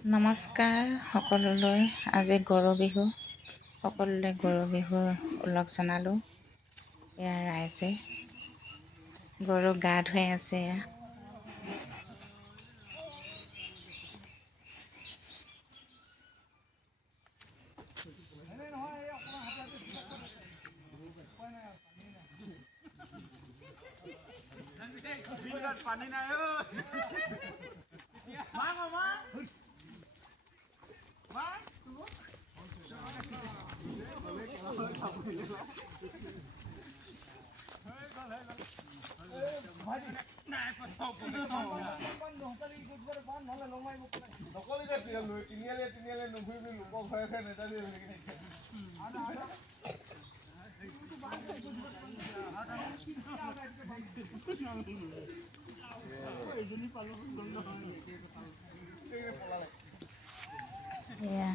নমস্কাৰ সকলোলৈ। আজি গৰু বিহু, সকলোলৈ গৰু বিহুৰ উলগ জনালোঁ। এয়া ৰাইজে গৰুক গা ধুৱাই আছে। পানী নাই এয়া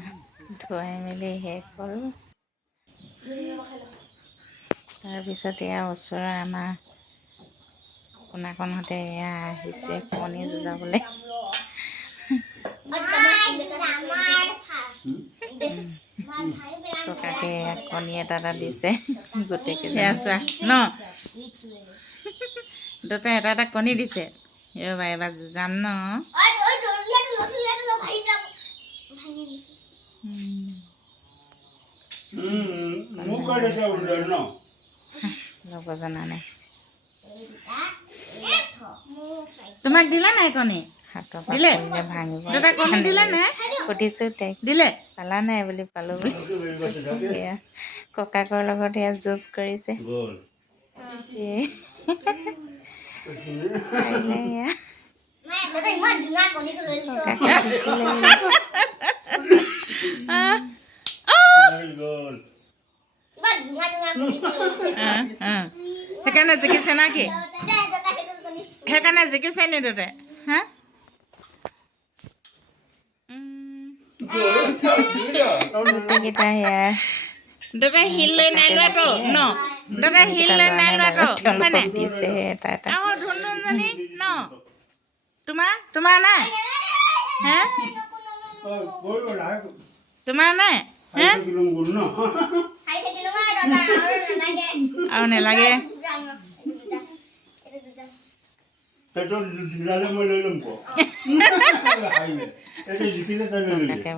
ধুৱাই মেলি শেষ হ'ল। তাৰপিছত এয়া ওচৰৰ আমাৰ কোনাকণহঁতে এয়া আহিছে কণী যুঁজাবলৈ। ককাকে কণী এটা দিছে গোটেইকেইজনী চোৱা ন দুটা এটা কণী দিছে। ৰ'বা এবাৰ যুঁজাম ন। ল'ব জনা নাই। তোমাক দিলে নাই কণী? হাতৰ পৰা দিলে ভাঙিব। দুটা কণী দিলে নাই? সুধিছোঁ তাইক দিলে। পালা নাই বুলি পালোঁ বুলি এয়া ককাকৰ লগত এয়া যুঁজ কৰিছে। পাৰিলে এয়া ককাকে জিকিলে সেইকাৰণে জিকিছে না কি? সেইকাৰণে জিকিছে নি দুটাই? হা গোটেইকেইটা সেয়া দুটাই শিল লৈ নাই লোৱাটো ন? দুটাই শিল লৈ নাই লোৱাটো হয়নে? দিছে এটা এটা ধুনধুনজনী ন? তোমাৰ নাই? হে তোমাৰ নাই? হে আৰু নালাগে। ককাকে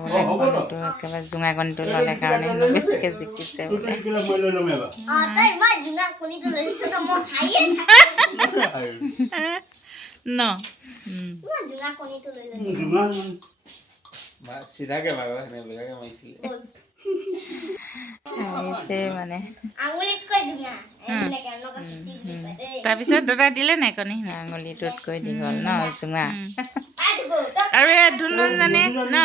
বোলে কণীটো একেবাৰে জোঙা কণীটো ল'লে কাৰণে বেছিকৈ জিকিছে বোলে। ন আহিছে মানে। তাৰপিছত দাদা দিলে নাই কণী? আঙুলিটোতকৈ দীঘল ন জোঙা। আৰু এই ধুনধুনজনী ন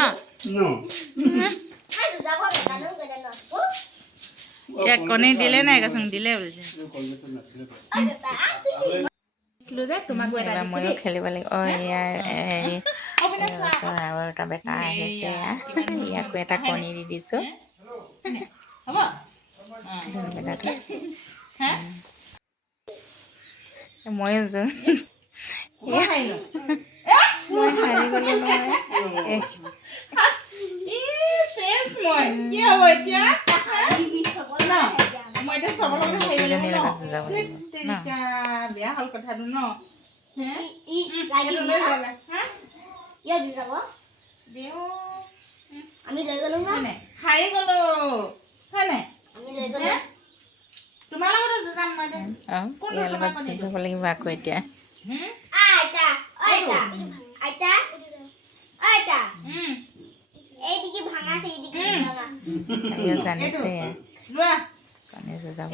ইয়াক কণী দিলে নাই? কৈছোং দিলে বুলিছে। ময়ো খেলিব লাগিব। অঁ ইয়াৰ হেৰি ওচৰৰ আৰু এটা বেটা আহিছে। ইয়াকো এটা কণী দি দিছোঁ। ময়ো মই হাৰি গ'লোঁ নহয়। গোটেইজনীৰ লগত যুঁজাব লাগিব ন? বেয়া হ'ল কথাটো ন? আমি লৈ গ'লো ন? হাৰি গ'লো হয় নাই? তোমাৰ লগতো যুঁজাম মই। ইয়াৰ লগত যুঁজাব লাগিব আকৌ এতিয়া। তাইও জানিছে কণী যুঁজাব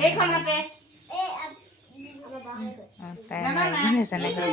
তাই যেনেকৈ